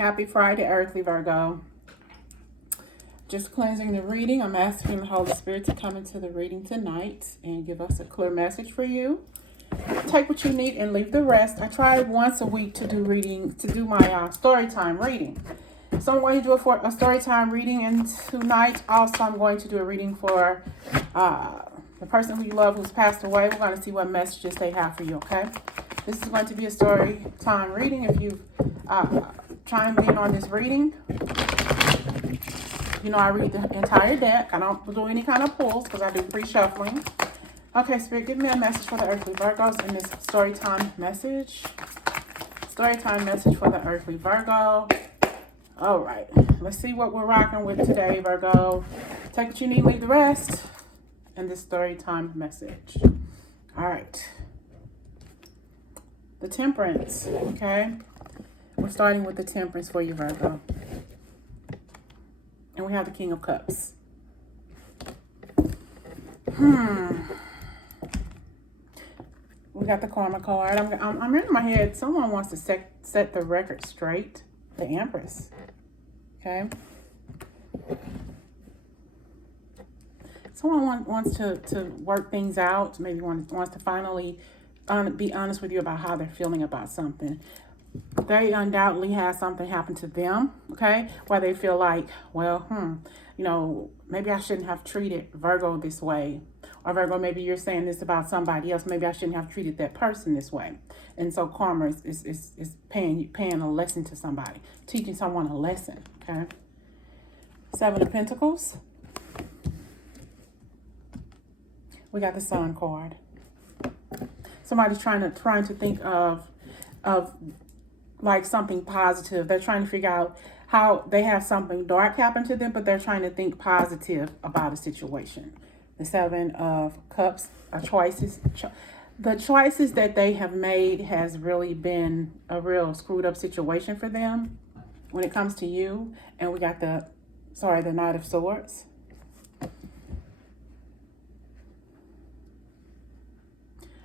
Happy Friday, Earthly Virgo. Just cleansing the reading. I'm asking the Holy Spirit to come into the reading tonight and give us a clear message for you. Take what you need and leave the rest. I try once a week to do my story time reading. So I'm going to do it for a story time reading, and tonight also I'm going to do a reading for the person who you love who's passed away. We're going to see what messages they have for you, okay? This is going to be a story time reading. If you've chimed in on this reading, you know I read the entire deck. I don't do any kind of pulls because I do pre-shuffling. Okay, Spirit, give me a message for the Earthly Virgos in this story time message. Story time message for the Earthly Virgo. All right, let's see what we're rocking with today, Virgo. Take what you need, leave the rest. And this story time message. All right. The Temperance, okay? We're starting with the Temperance for you, Virgo. And we have the King of Cups. We got the Karma card. I'm in my head. Someone wants to set the record straight. The Empress. Okay. Someone wants to work things out. Maybe wants to finally be honest with you about how they're feeling about something. They undoubtedly have something happen to them, okay, where they feel like, well, you know, maybe I shouldn't have treated Virgo this way. Or Virgo, maybe you're saying this about somebody else. Maybe I shouldn't have treated that person this way. And so karma is paying a lesson to somebody, teaching someone a lesson, okay? Seven of Pentacles. We got the Sun card. Somebody's trying to think of like something positive. They're trying to figure out how they have something dark happen to them, but they're trying to think positive about a situation. The Seven of Cups are choices. The choices that they have made has really been a real screwed up situation for them when it comes to you. And we got the Knight of Swords.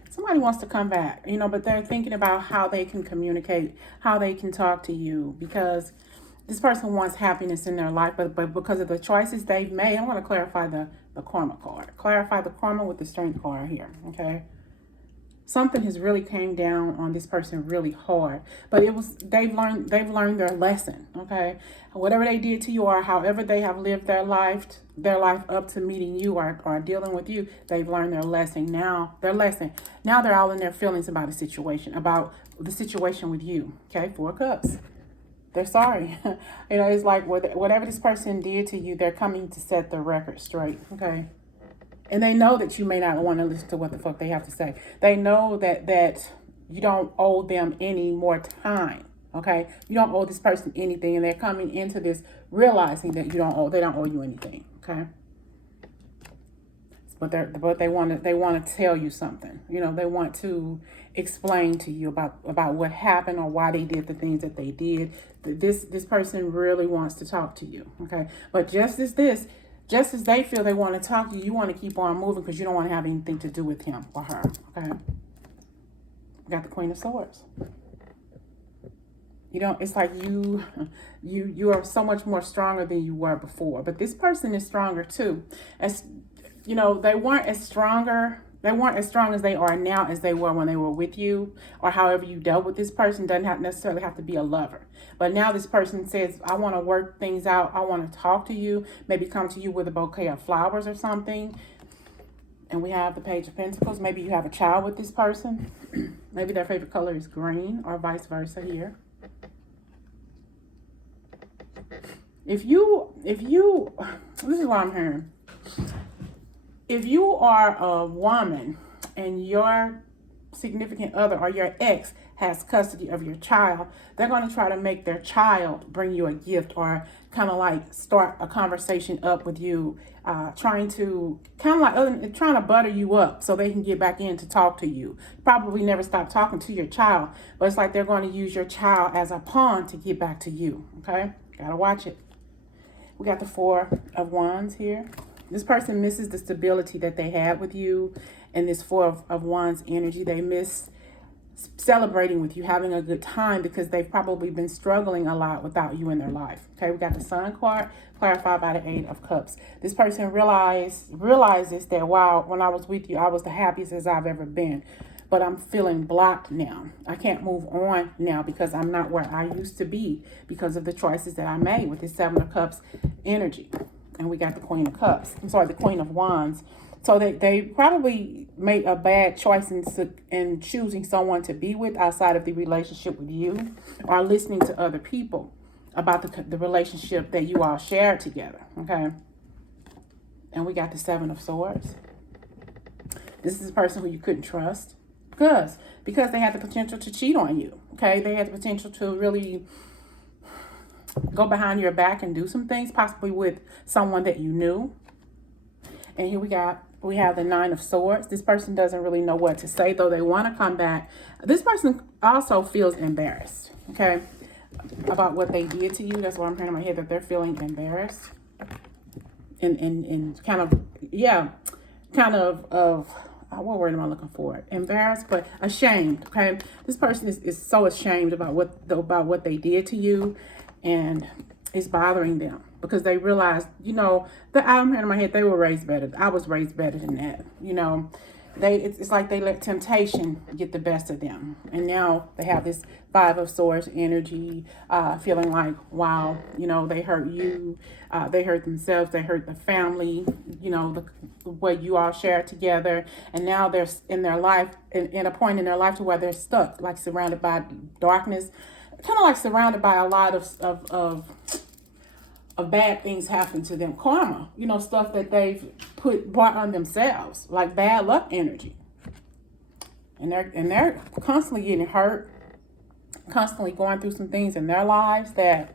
Somebody wants to come back, you know, but they're thinking about how they can communicate, how they can talk to you, because this person wants happiness in their life, but because of the choices they've made, I want to clarify the Karma card. Clarify the Karma with the Strength card here, okay? Something has really came down on this person really hard, but they've learned their lesson, okay? Whatever they did to you, or however they have lived their life up to meeting you or dealing with you, they've learned their lesson. Now they're all in their feelings about the situation with you, okay? Four of Cups. They're sorry. You know, it's like whatever this person did to you, they're coming to set the record straight, okay? And they know that you may not want to listen to what the fuck they have to say. They know that you don't owe them any more time, okay? You don't owe this person anything, and they're coming into this realizing that they don't owe you anything, okay? But they want to tell you something. You know, they want to explain to you about what happened or why they did the things that they did. This person really wants to talk to you, okay? But just as they feel they want to talk to you, you want to keep on moving because you don't want to have anything to do with him or her, okay? We got the Queen of Swords. You know, it's like you are so much more stronger than you were before. But this person is stronger too. As you know, they weren't as strong as they are now as they were when they were with you, or however you dealt with this person. Doesn't necessarily have to be a lover. But now this person says, I want to work things out. I want to talk to you, maybe come to you with a bouquet of flowers or something. And we have the Page of Pentacles. Maybe you have a child with this person. Maybe their favorite color is green, or vice versa here. If you, this is what I'm hearing. If you are a woman and your significant other or your ex has custody of your child, they're going to try to make their child bring you a gift, or kind of like start a conversation up with you, trying to butter you up so they can get back in to talk to you. Probably never stop talking to your child, but it's like they're going to use your child as a pawn to get back to you, okay? Gotta watch it. We got the Four of Wands here. This person misses the stability that they had with you, and this Four of Wands energy. They miss celebrating with you, having a good time, because they've probably been struggling a lot without you in their life. Okay, we got the Sun card, clarified by the Eight of Cups. This person realizes that, wow, when I was with you, I was the happiest as I've ever been. But I'm feeling blocked now. I can't move on now because I'm not where I used to be because of the choices that I made with this Seven of Cups energy. And we got the Queen of Cups. I'm sorry, the Queen of Wands. So they probably made a bad choice in choosing someone to be with outside of the relationship with you, or listening to other people about the relationship that you all shared together, okay? And we got the Seven of Swords. This is a person who you couldn't trust. Because they had the potential to cheat on you, okay? They had the potential to really go behind your back and do some things, possibly with someone that you knew. And here we have the Nine of Swords. This person doesn't really know what to say, though they want to come back. This person also feels embarrassed, okay, about what they did to you. That's what I'm hearing in my head, that they're feeling embarrassed. And kind of what word am I looking for? Embarrassed, but ashamed. Okay, this person is so ashamed about what they did to you, and it's bothering them because they realize, I'm here in my head, they were raised better. I was raised better than that. It's like they let temptation get the best of them, and now they have this Five of Swords energy, feeling like, wow, they hurt you, they hurt themselves, they hurt the family, what you all shared together, and now they're in their life, in a point in their life to where they're stuck, like surrounded by darkness, kind of like surrounded by a lot of bad things happen to them, karma, stuff that they've brought on themselves, like bad luck energy, and they're constantly getting hurt, constantly going through some things in their lives that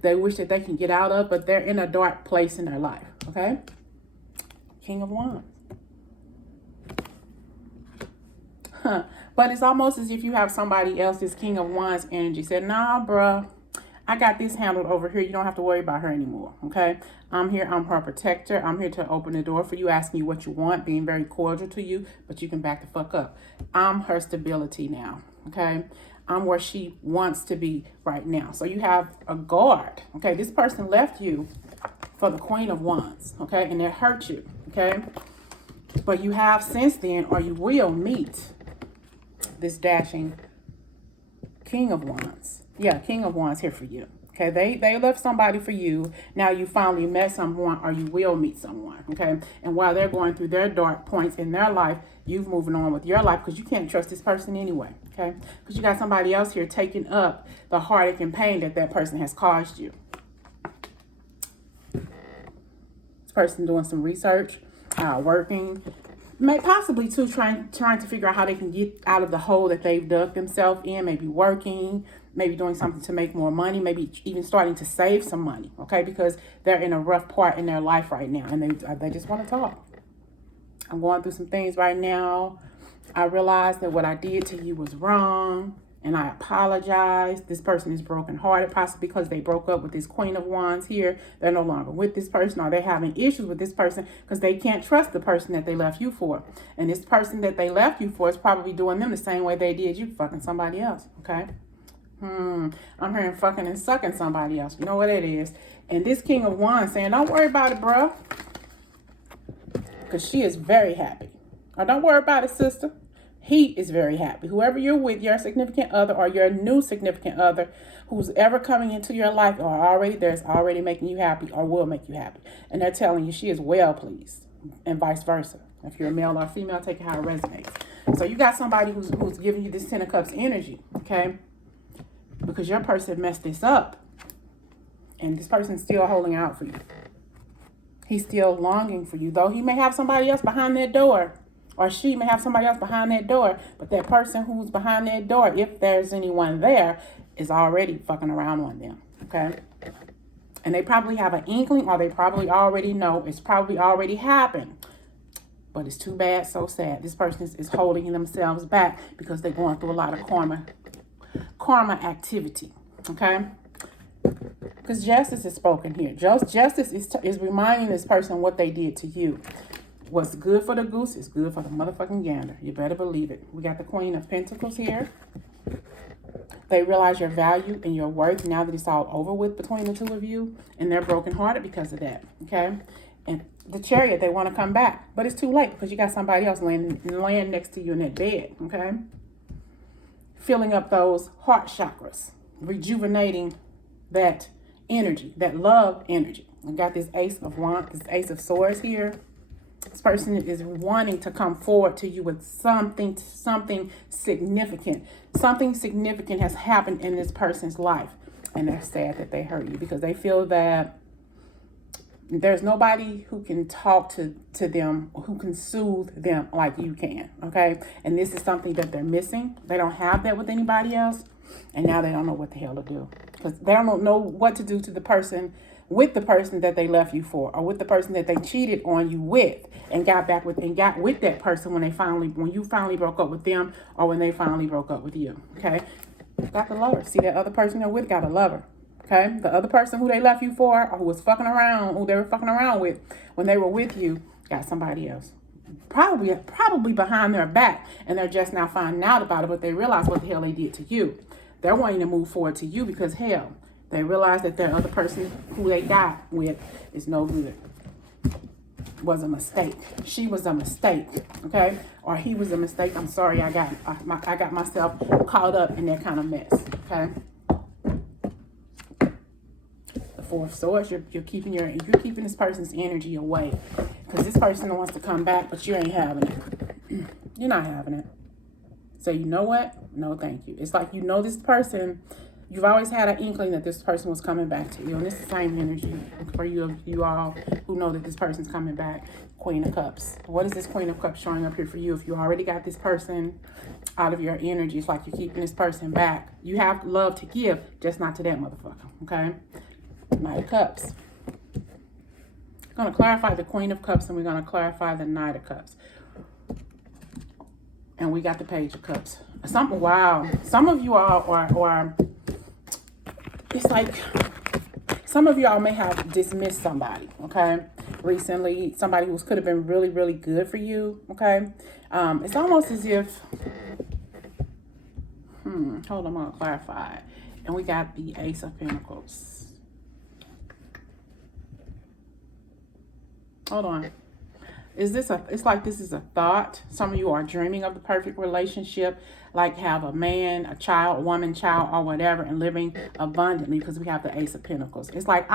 they wish that they can get out of, but they're in a dark place in their life. Okay, King of Wands. But it's almost as if you have somebody else's King of Wands energy said, nah, bruh, I got this handled over here. You don't have to worry about her anymore, okay? I'm here. I'm her protector. I'm here to open the door for you, asking you what you want, being very cordial to you, but you can back the fuck up. I'm her stability now, okay? I'm where she wants to be right now. So you have a guard, okay? This person left you for the Queen of Wands, okay? And it hurt you, okay? But you have since then, or you will meet this dashing King of Wands. Yeah, King of Wands here for you. Okay, they left somebody for you. Now you finally met someone, or you will meet someone. Okay, and while they're going through their dark points in their life, you've moving on with your life because you can't trust this person anyway. Okay, because you got somebody else here taking up the heartache and pain that person has caused you. This person doing some research, working, possibly too trying to figure out how they can get out of the hole that they've dug themselves in. Maybe working, maybe doing something to make more money, maybe even starting to save some money, okay? Because they're in a rough part in their life right now, and they just want to talk. I'm going through some things right now. I realized that what I did to you was wrong, and I apologize. This person is brokenhearted, possibly because they broke up with this Queen of Wands here. They're no longer with this person, or they're having issues with this person because they can't trust the person that they left you for. And this person that they left you for is probably doing them the same way they did you, fucking somebody else, okay? I'm hearing fucking and sucking somebody else. You know what it is. And this King of Wands saying, don't worry about it, bro. Because she is very happy. Or don't worry about it, sister. He is very happy. Whoever you're with, your significant other or your new significant other, who's ever coming into your life or there's already making you happy or will make you happy. And they're telling you she is well pleased, and vice versa. If you're a male or female, take it how it resonates. So you got somebody who's giving you this Ten of Cups energy, okay? Because your person messed this up, and this person's still holding out for you. He's still longing for you, though he may have somebody else behind that door, or she may have somebody else behind that door, but that person who's behind that door, if there's anyone there, is already fucking around on them, okay? And they probably have an inkling, or they probably already know. It's probably already happened. But it's too bad, so sad. This person is holding themselves back because they're going through a lot of karma activity, okay? Because justice is spoken here. Justice is reminding this person what they did to you. What's good for the goose is good for the motherfucking gander. You better believe it. We got the Queen of Pentacles here. They realize your value and your worth now that it's all over with between the two of you. And they're brokenhearted because of that. Okay? And the Chariot, they want to come back. But it's too late because you got somebody else laying next to you in that bed. Okay? Filling up those heart chakras. Rejuvenating that energy. That love energy. I got this Ace of Wands, this Ace of Swords here. This person is wanting to come forward to you with something significant. Something significant has happened in this person's life. And they're sad that they hurt you because they feel that there's nobody who can talk to them, who can soothe them like you can. Okay? And this is something that they're missing. They don't have that with anybody else. And now they don't know what the hell to do. Because they don't know what to do to the person, with the person that they left you for, or with the person that they cheated on you with and got with that person when you finally broke up with them, or when they finally broke up with you. Okay? Got the lover. See, that other person they're with got a lover. Okay? The other person who they left you for, or who was fucking around, who they were fucking around with when they were with you, got somebody else. Probably behind their back, and they're just now finding out about it, but they realize what the hell they did to you. They're wanting to move forward to you because, hell, they realize that their other person who they got with is no good. Was a mistake. She was a mistake, okay? Or he was a mistake. I'm sorry, I got myself caught up in that kind of mess, okay? The Four of Swords, you're keeping this person's energy away because this person wants to come back, but you ain't having it. You're not having it. So you know what? No, thank you. It's like, this person, you've always had an inkling that this person was coming back to you. And it's the same energy for you all who know that this person's coming back. Queen of Cups. What is this Queen of Cups showing up here for you? If you already got this person out of your energy, it's like you're keeping this person back. You have love to give, just not to that motherfucker, okay? Knight of Cups. I'm going to clarify the Queen of Cups, and we're going to clarify the Knight of Cups. And we got the Page of Cups. Wow. Some of you all are it's like some of y'all may have dismissed somebody, okay? Recently, somebody who could have been really, really good for you, okay? It's almost as if, hold on, I'm going to clarify. And we got the Ace of Pentacles. Hold on. It's like this is a thought. Some of you are dreaming of the perfect relationship, like have a man, a child, woman, child, or whatever, and living abundantly, because we have the Ace of Pentacles. It's like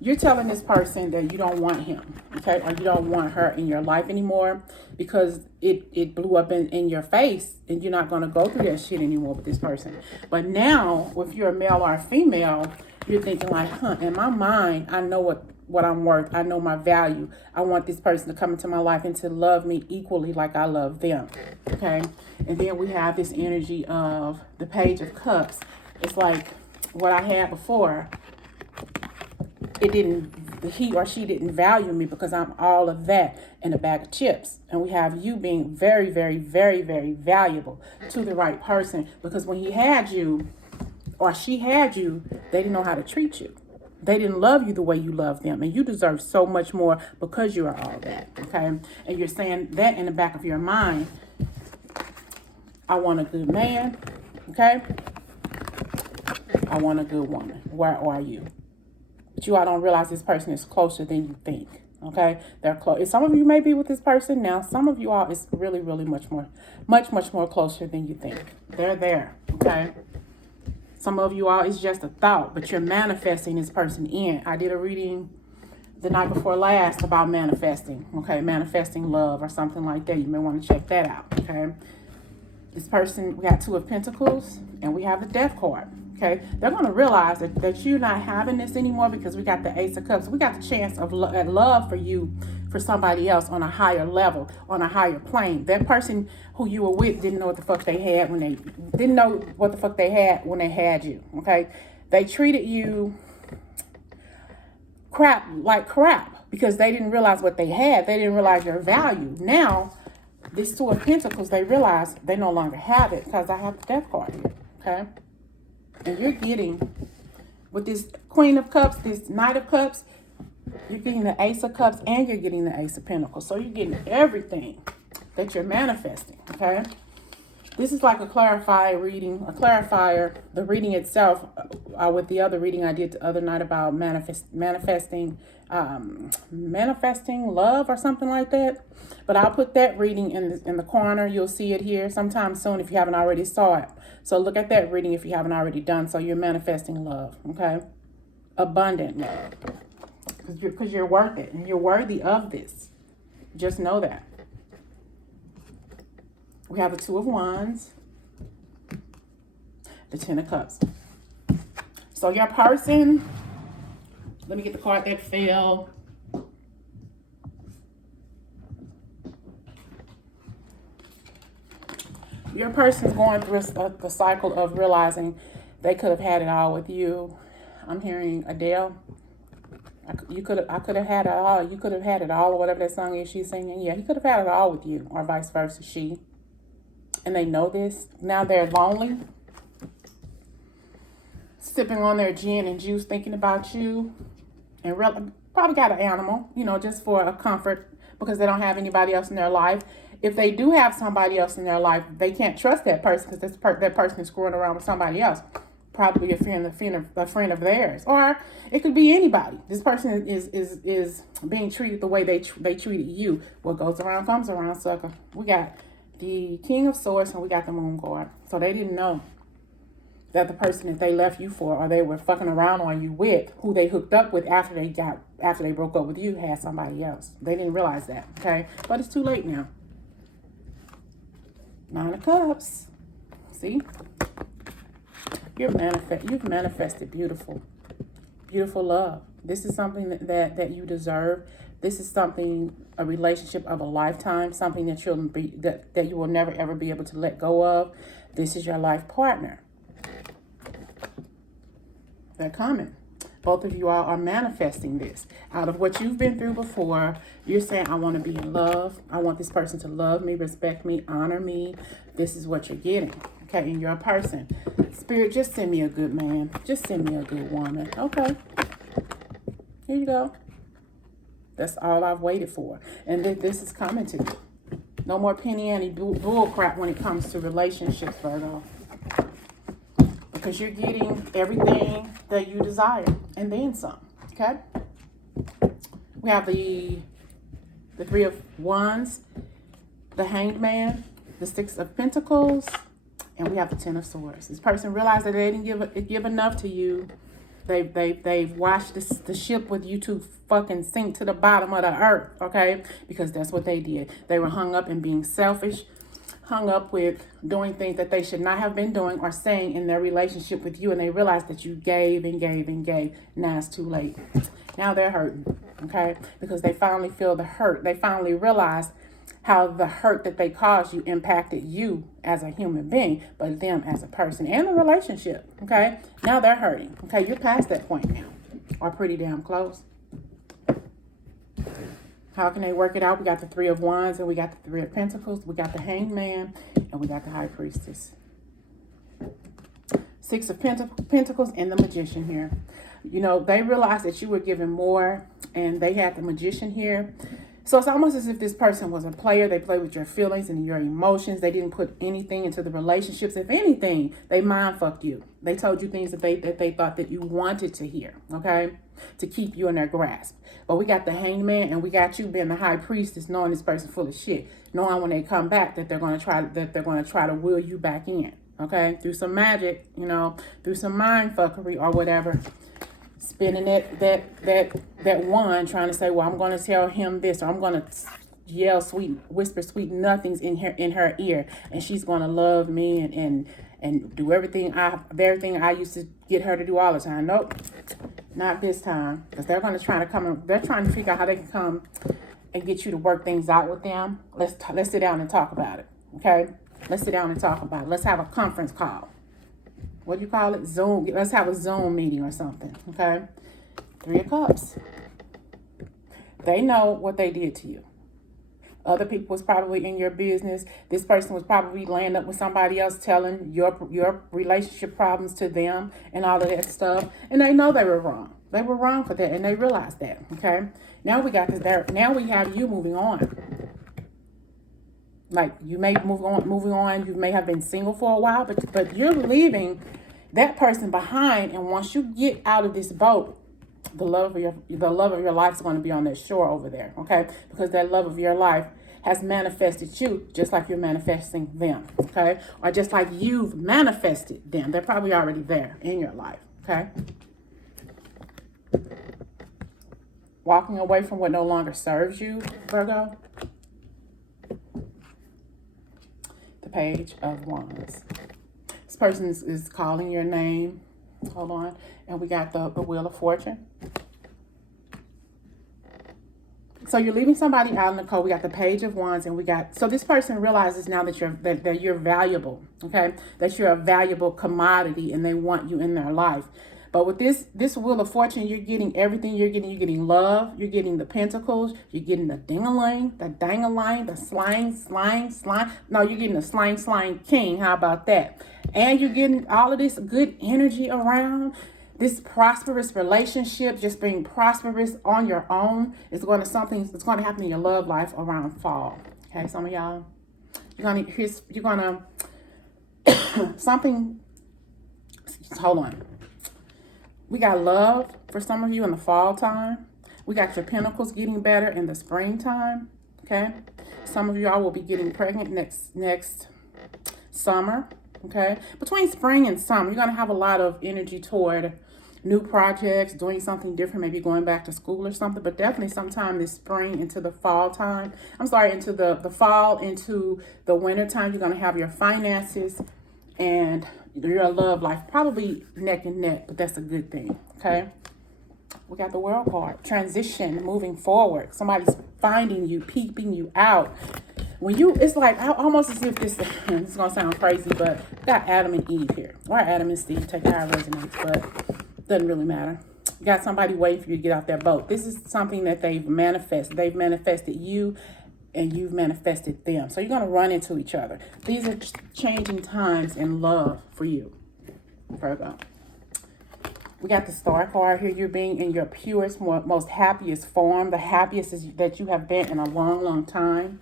you're telling this person that you don't want him, okay? Or you don't want her in your life anymore because it blew up in your face, and you're not going to go through that shit anymore with this person. But now, if you're a male or a female, you're thinking like, in my mind, I know what I'm worth. I know my value. I want this person to come into my life and to love me equally like I love them. Okay? And then we have this energy of the Page of Cups. It's like what I had before. He or she didn't value me because I'm all of that in a bag of chips. And we have you being very, very, very, very valuable to the right person, because when he had you or she had you, they didn't know how to treat you. They didn't love you the way you love them. And you deserve so much more because you are all that, okay? And you're saying that in the back of your mind. I want a good man, okay? I want a good woman. Where are you? But you all don't realize this person is closer than you think, okay? They're close. Some of you may be with this person now. Some of you all is really, really much more closer than you think. They're there, okay? Some of you all, it's just a thought, but you're manifesting this person in. I did a reading the night before last about manifesting, okay? Manifesting love or something like that. You may want to check that out, okay? This person, we got Two of Pentacles, and we have the Death card, okay? They're going to realize that you're not having this anymore because we got the Ace of Cups. We got the chance of love for you, for somebody else on a higher level, on a higher plane. That person who you were with didn't know what the fuck they had when they had you, okay? They treated you like crap because they didn't realize what they had. They didn't realize your value. Now, this Two of Pentacles, they realize they no longer have it because I have the Death card here, okay? And you're getting, with this Queen of Cups, this Knight of Cups, You're getting the Ace of Cups and you're getting the Ace of Pentacles. So you're getting everything that you're manifesting, okay? This is like a clarifier reading, the reading itself with the other reading I did the other night about manifesting love or something like that. But I'll put that reading in the corner. You'll see it here sometime soon if you haven't already saw it. So look at that reading if you haven't already done. So you're manifesting love, okay? Abundant love. Because you're worth it and you're worthy of this. Just know that. We have the Two of Wands, the Ten of Cups. So your person, let me get the card that fell. Your person's going through the cycle of realizing they could have had it all with you. I'm hearing Adele. I could have had it all. You could have had it all, or whatever that song is she's singing. Yeah, he could have had it all with you, or vice versa, she. And they know this. Now they're lonely, sipping on their gin and juice, thinking about you, and probably got an animal, just for a comfort because they don't have anybody else in their life. If they do have somebody else in their life, they can't trust that person because that person is screwing around with somebody else. Probably a friend of theirs, or it could be anybody. This person is being treated the way they treated you. What goes around comes around, sucker. We got the King of Swords and we got the Moon card. So they didn't know that the person that they left you for, or they were fucking around on you with, who they hooked up with after they broke up with you, had somebody else. They didn't realize that, okay? But it's too late now. Nine of Cups. See? You've manifested beautiful love. This is something that you deserve. This is a relationship of a lifetime, something that you will never ever be able to let go of. This is your life partner. They're coming. Both of you all are manifesting this. Out of what you've been through before, you're saying, I want to be in love. I want this person to love me, respect me, honor me. This is what you're getting. Okay, and you're a person. Spirit, just send me a good man. Just send me a good woman. Okay. Here you go. That's all I've waited for. And this is coming to you. No more penny ante bull crap when it comes to relationships, Virgo. Because you're getting everything that you desire and then some. Okay? We have the Three of Wands, the Hanged Man, the Six of Pentacles, and we have the Ten of Swords. This person realized that they didn't give enough to you. They've watched the ship with you two fucking sink to the bottom of the earth, okay? Because that's what they did. They were hung up in being selfish, hung up with doing things that they should not have been doing or saying in their relationship with you, and they realized that you gave and gave and gave. Now it's too late. Now they're hurting, okay? Because they finally feel the hurt. They finally realize how the hurt that they caused you impacted you as a human being, but them as a person and the relationship, okay? Now they're hurting, okay? You're past that point now, or pretty damn close. How can they work it out? We got the Three of Wands and we got the Three of Pentacles. We got the Hanged Man and we got the High Priestess. Six of Pentacles and the Magician here. They realized that you were given more and they had the Magician here. So it's almost as if this person was a player. They played with your feelings and your emotions. They didn't put anything into the relationships. If anything, they mind fucked you. They told you things that they thought that you wanted to hear, okay? To keep you in their grasp. But we got the Hanged Man and we got you being the High Priestess, knowing this person full of shit, knowing when they come back that they're going to try to will you back in, okay? Through some magic, through some mind fuckery or whatever. Spinning that wand, trying to say, well, I'm going to tell him this, or I'm going to whisper sweet nothings in her ear, and she's going to love me and do everything I used to get her to do all the time. Nope, not this time, because they're going to try to come. They're trying to figure out how they can come and get you to work things out with them. Let's sit down and talk about it. Okay, let's sit down and talk about it. Let's have a conference call. What do you call it? Zoom. Let's have a Zoom meeting or something, okay? Three of Cups. They know what they did to you. Other people was probably in your business. This person was probably laying up with somebody else, telling your relationship problems to them and all of that stuff. And they know they were wrong. They were wrong for that, and they realized that. Okay. Now we got this there. Now we have you moving on. Like you may moving on. You may have been single for a while, but you're leaving that person behind. And once you get out of this boat, the love of your life is going to be on that shore over there. Okay, because that love of your life has manifested you just like you're manifesting them. Okay, or just like you've manifested them. They're probably already there in your life. Okay. Walking away from what no longer serves you, Virgo. The Page of Wands. This person is calling your name. Hold on. And we got the Wheel of Fortune. So you're leaving somebody out in the cold. We got the Page of Wands, and we got, so this person realizes now that you're valuable, okay? That you're a valuable commodity, and they want you in their life. But with this Wheel of Fortune, you're getting everything. You're getting love. You're getting the Pentacles. You're getting the ding-a-ling, the slang. No, you're getting the slang king. How about that? And you're getting all of this good energy around. This prosperous relationship, just being prosperous on your own, it's going to happen in your love life around fall. Okay, some of y'all, something, hold on. We got love for some of you in the fall time. We got your pentacles getting better in the springtime. Okay, some of y'all will be getting pregnant next summer. Okay, between spring and summer, you're going to have a lot of energy toward new projects, doing something different, maybe going back to school or something, but definitely sometime this spring into the fall time. Into the fall, into the winter time, you're going to have your finances and your love life probably neck and neck, but that's a good thing. Okay. We got the World card. Transition, moving forward. Somebody's finding you, peeping you out. It's like almost as if this is going to sound crazy, but we got Adam and Eve here. Or Adam and Steve, take how it resonates, but doesn't really matter. You got somebody waiting for you to get off that boat. This is something that they've manifested. They've manifested you, and you've manifested them. So you're going to run into each other. These are changing times in love for you, Virgo. We got the Star card here. You're being in your purest, most happiest form. The happiest is that you have been in a long, long time.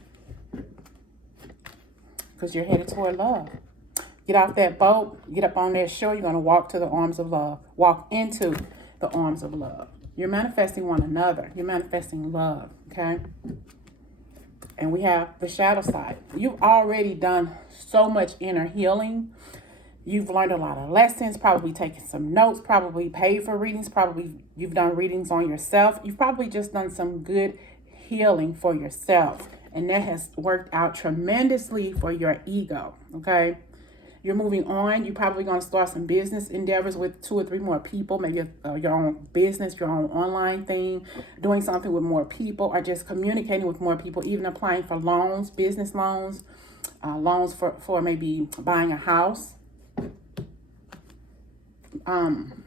Because you're headed toward love. Get off that boat. Get up on that shore. You're going to walk to the arms of love. Walk into the arms of love. You're manifesting one another. You're manifesting love. Okay? And we have the shadow side. You've already done so much inner healing. You've learned a lot of lessons, probably taken some notes, probably paid for readings, probably you've done readings on yourself. You've probably just done some good healing for yourself. And that has worked out tremendously for your ego, okay? You're moving on. You're probably going to start some business endeavors with 2 or 3 more people, maybe your own business, your own online thing, doing something with more people, or just communicating with more people, even applying for loans, business loans, loans for maybe buying a house. I'm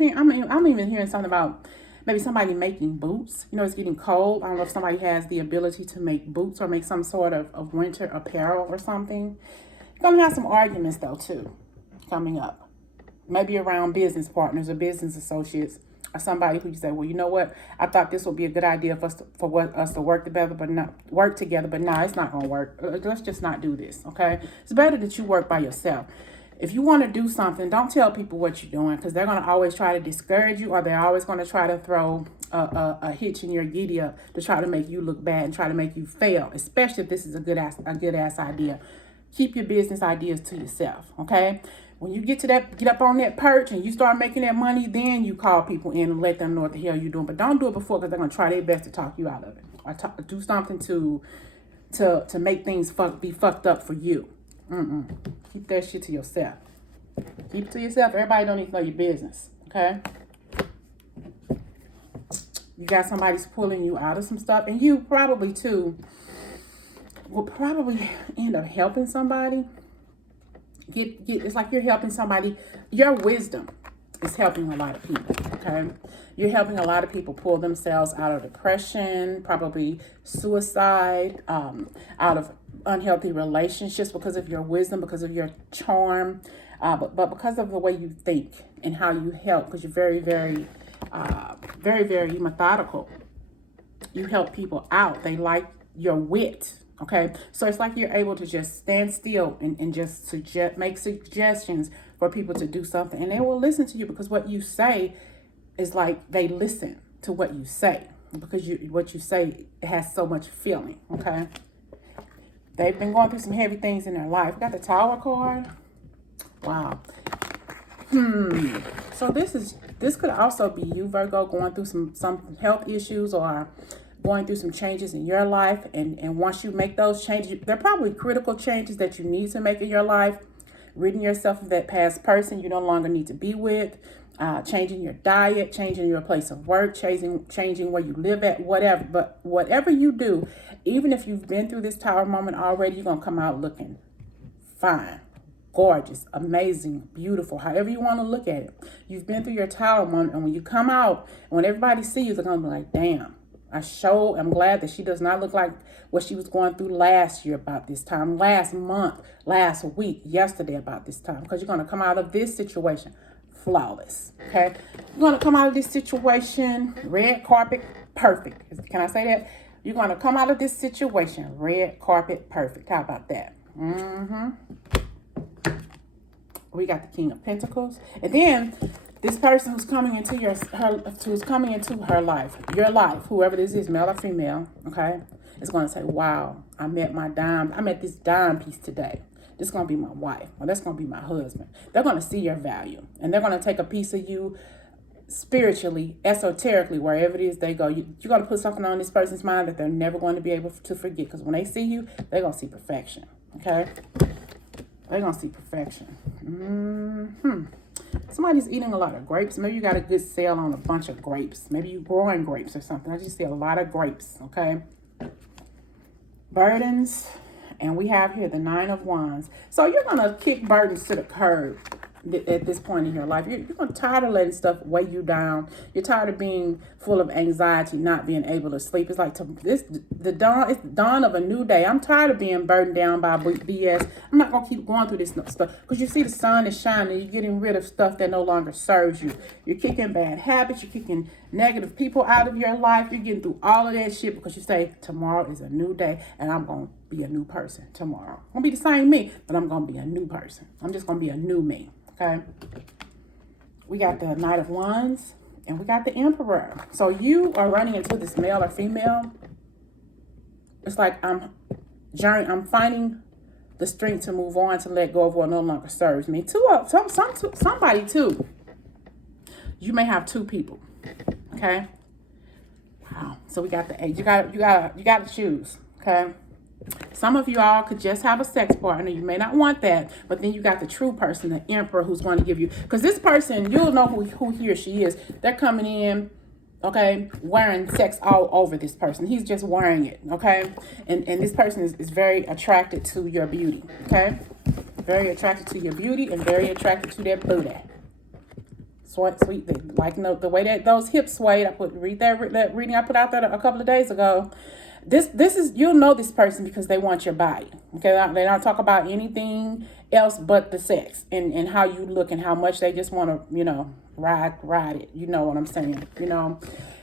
even hearing something about maybe somebody making boots. You know, it's getting cold. I don't know if somebody has the ability to make boots or make some sort of winter apparel or something. You're going to have some arguments, though, too, coming up. Maybe around business partners or business associates or somebody who you say, well, you know what? I thought this would be a good idea for us to work together, but no, it's not going to work. Let's just not do this, okay? It's better that you work by yourself. If you want to do something, don't tell people what you're doing, because they're going to always try to discourage you, or they're always going to try to throw a hitch in your giddy up to try to make you look bad and try to make you fail, especially if this is a good ass idea. Keep your business ideas to yourself, okay? When you get up on that perch and you start making that money, then you call people in and let them know what the hell you're doing. But don't do it before, because they're going to try their best to talk you out of it, or do something to make things be fucked up for you. Keep that shit to yourself. Keep it to yourself. Everybody don't need to know your business, okay? You got somebody's pulling you out of some stuff, and you probably too will probably end up helping somebody. It's like you're helping somebody. Your wisdom is helping a lot of people, okay? You're helping a lot of people pull themselves out of depression, probably suicide, out of unhealthy relationships because of your wisdom, because of your charm, but because of the way you think and how you help, because you're very, very methodical. You help people out. They like your wit, okay? So it's like you're able to just stand still and just make suggestions for people to do something, and they will listen to you because what you say is like they listen to what you say because what you say has so much feeling, okay? They've been going through some heavy things in their life. We got the Tower card. Wow. So this could also be you, Virgo, going through some health issues or going through some changes in your life. And once you make those changes, they're probably critical changes that you need to make in your life. Ridding yourself of that past person you no longer need to be with, changing your diet, changing your place of work, changing where you live at, whatever. But whatever you do, even if you've been through this Tower moment already, you're going to come out looking fine, gorgeous, amazing, beautiful, however you want to look at it. You've been through your Tower moment, and when you come out, and when everybody sees you, they're going to be like, damn. I'm glad that she does not look like what she was going through last year about this time, last month, last week, yesterday about this time, because you're going to come out of this situation flawless, okay? You're going to come out of this situation red carpet perfect. Can I say that? You're going to come out of this situation red carpet perfect. How about that? We got the King of Pentacles. And then this person who's coming into her life, your life, whoever this is, male or female, okay, is going to say, wow, I met this dime piece today. This is going to be my wife, or that's going to be my husband. They're going to see your value, and they're going to take a piece of you spiritually, esoterically, wherever it is they go. You're going to put something on this person's mind that they're never going to be able to forget, because when they see you, they're going to see perfection, okay? They're going to see perfection. Somebody's eating a lot of grapes. Maybe you got a good sale on a bunch of grapes. Maybe you're growing grapes or something. I just see a lot of grapes, okay? Burdens. And we have here the 9 of Wands. So you're going to kick burdens to the curb at this point in your life. You're tired of letting stuff weigh you down. You're tired of being full of anxiety, not being able to sleep. It's like it's the dawn of a new day. I'm tired of being burdened down by BS. I'm not going to keep going through this stuff, because you see the sun is shining. You're getting rid of stuff that no longer serves you. You're kicking bad habits. You're kicking negative people out of your life. You're getting through all of that shit because you say, tomorrow is a new day and I'm going to be a new person tomorrow. I'm going to be the same me, but I'm going to be a new person. I'm just going to be a new me. Okay, we got the Knight of Wands, and we got the Emperor. So you are running into this male or female. It's like I'm finding the strength to move on, to let go of what no longer serves me. Somebody too. You may have 2 people. Okay. Wow. So we got the 8. You got to choose. Okay. Some of you all could just have a sex partner. You may not want that, but then you got the true person, the Emperor, who's going to give you, because this person, you'll know who he or she is. They're coming in, okay, wearing sex all over this person. He's just wearing it, okay? And this person is very attracted to your beauty, okay? Very attracted to your beauty and very attracted to their booty. Sweet, like the way that those hips swayed. Read that reading I put out there a couple of days ago. This is, you'll know this person because they want your body. Okay, they don't talk about anything else but the sex and how you look and how much they just want to, ride it. You know what I'm saying?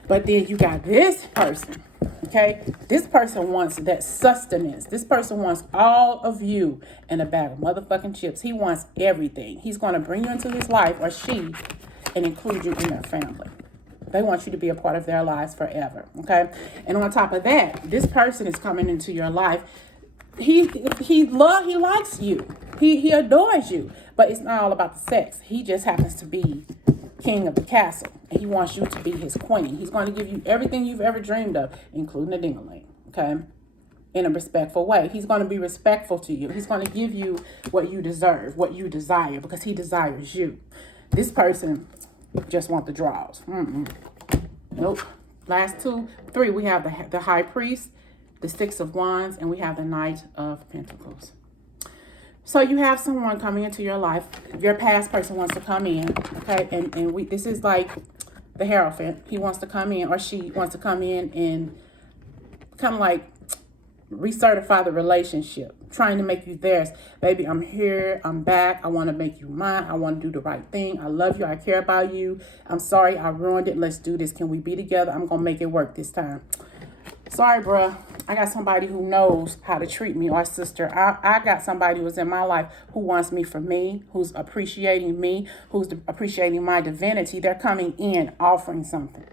But then you got this person. Okay, this person wants that sustenance. This person wants all of you in a bag of motherfucking chips. He wants everything. He's going to bring you into his life, or she, and include you in their family. They want you to be a part of their lives forever, okay? And on top of that, this person is coming into your life. He likes you. He adores you. But it's not all about the sex. He just happens to be king of the castle. And he wants you to be his queen. He's going to give you everything you've ever dreamed of, including a ding-a-ling, okay? In a respectful way. He's going to be respectful to you. He's going to give you what you deserve, what you desire, because he desires you. This person just want the draws. Nope. Last 2, 3, we have the High Priest, the 6 of Wands, and we have the Knight of Pentacles. So you have someone coming into your life. Your past person wants to come in, okay? And this is like the Hierophant. He wants to come in, or she wants to come in and kind of like recertify the relationship, trying to make you theirs. Baby, I'm here. I'm back. I want to make you mine. I want to do the right thing. I love you. I care about you. I'm sorry I ruined it. Let's do this. Can we be together? I'm going to make it work this time. Sorry, bruh. I got somebody who knows how to treat me, or sister. I got somebody who's in my life who wants me for me, who's appreciating me, who's appreciating my divinity. They're coming in offering something.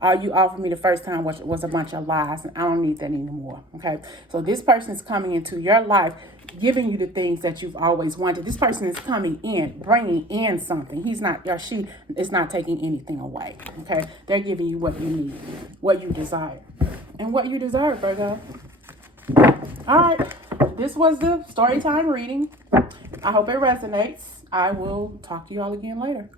All you offered me the first time was a bunch of lies, and I don't need that anymore, okay? So this person is coming into your life, giving you the things that you've always wanted. This person is coming in, bringing in something. He's not, or she is not taking anything away, okay? They're giving you what you need, what you desire, and what you deserve, Virgo. All right, this was the story time reading. I hope it resonates. I will talk to you all again later.